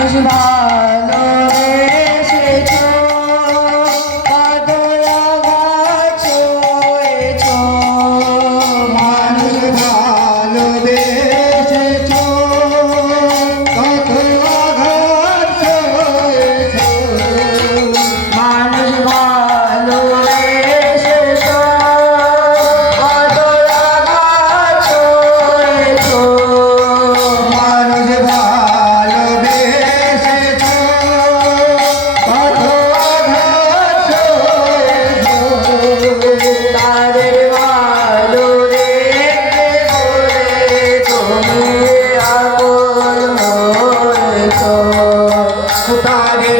주시다.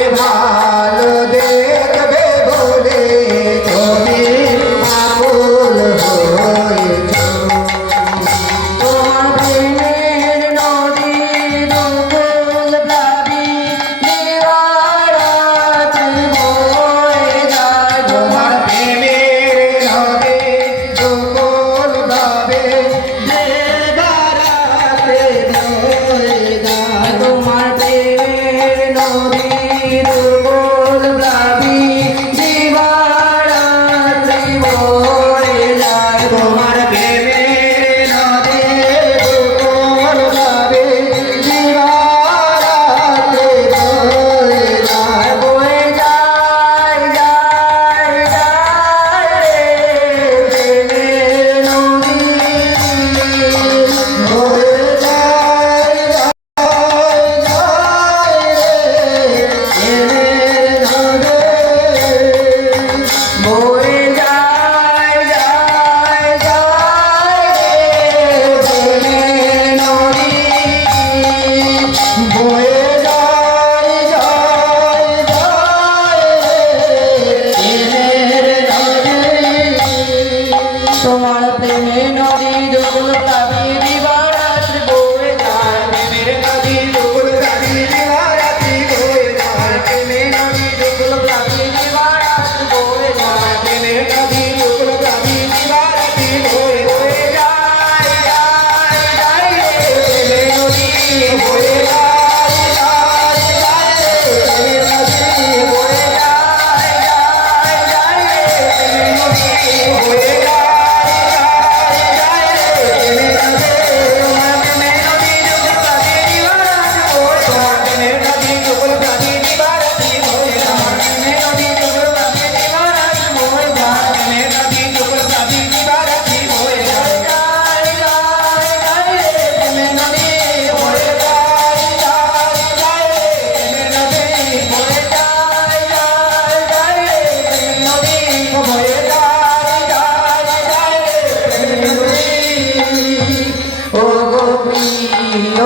阿弥陀佛。ছিল